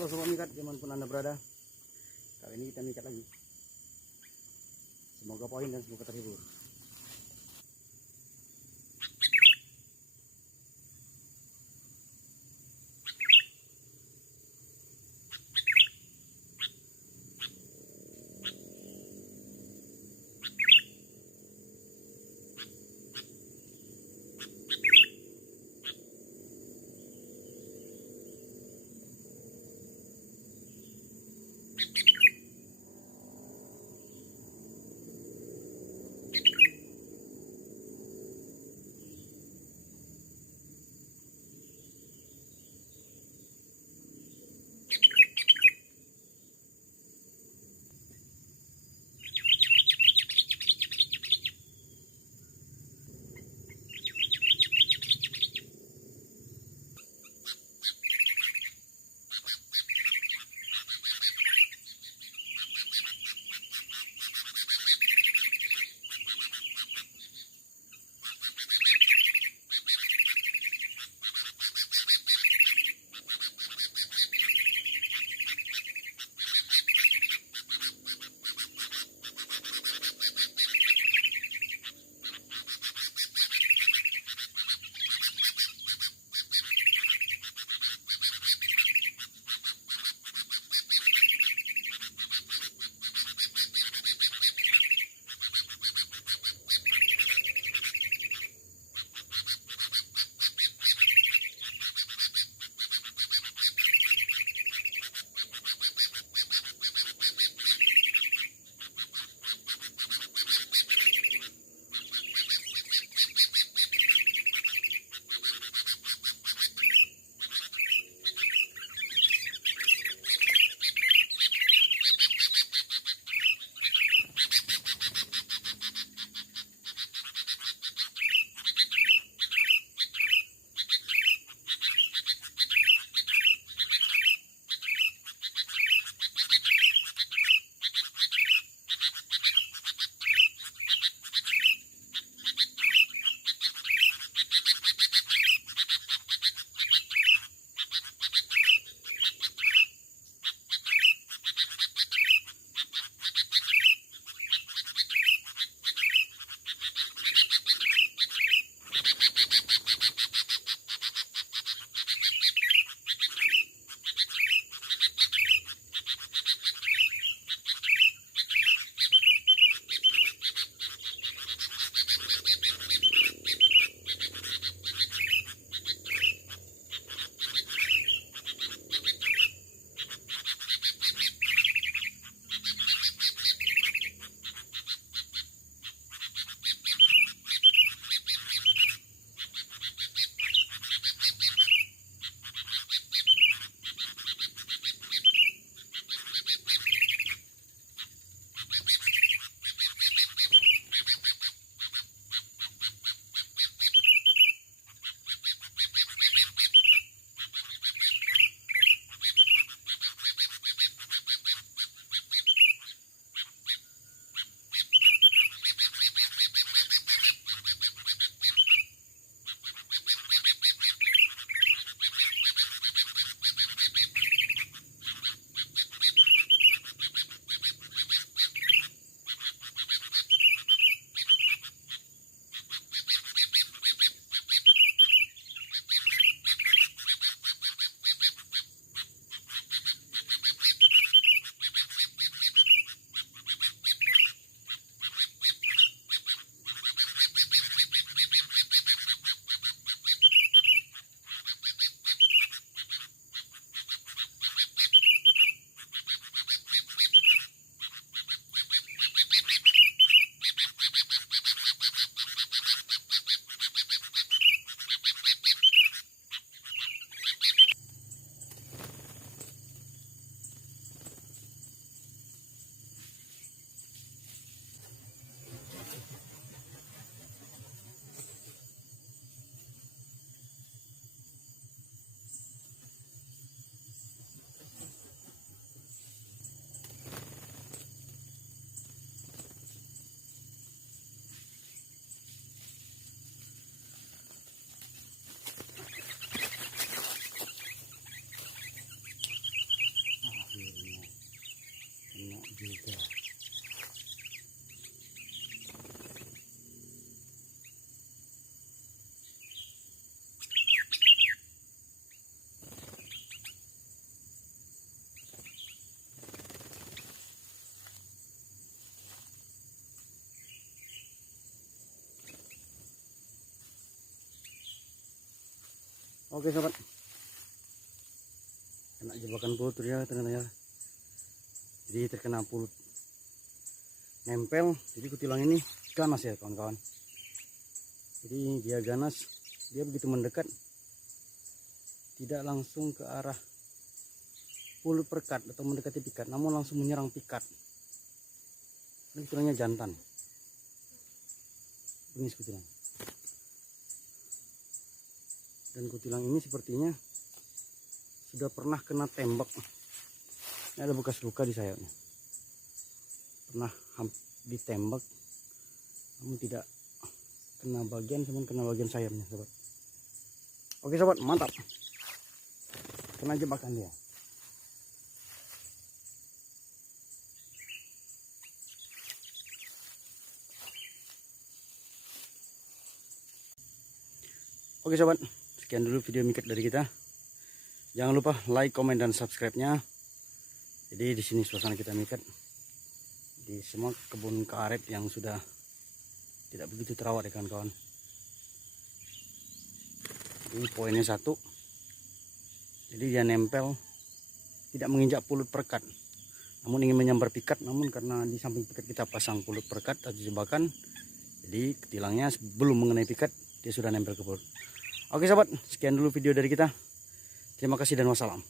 Halo sobat mikat, dimanapun anda berada. Kali ini kita mikat lagi. Semoga poin dan semoga terhibur. Gitu. Oke sobat, kena jebakan pulut ya ternyata ya. Jadi terkena pulut nempel, jadi kutilang ini ganas ya kawan-kawan. Jadi dia ganas, dia begitu mendekat tidak langsung ke arah pulut perkat atau mendekati pikat, namun langsung menyerang pikat. Ini kutilangnya jantan, bengis kutilang. Dan kutilang ini sepertinya sudah pernah kena tembak. Ini ada bekas luka di sayapnya. Pernah ditembak, namun tidak kena bagian, cuma kena bagian sayapnya, sobat. Oke sobat, mantap. Kena jebakan dia. Oke sobat, sekian dulu video mikat dari kita. Jangan lupa like, komen, dan subscribe-nya. Jadi di sini suasana kita mikat di semua kebun karet yang sudah tidak begitu terawat ya kawan-kawan. Ini poinnya satu. Jadi dia nempel, tidak menginjak pulut perkat, namun ingin menyambar pikat. Namun karena di samping pikat kita pasang pulut perkat atau jebakan, jadi ketilangnya belum mengenai pikat, dia sudah nempel ke pulut. Oke sobat, sekian dulu video dari kita. Terima kasih dan wassalam.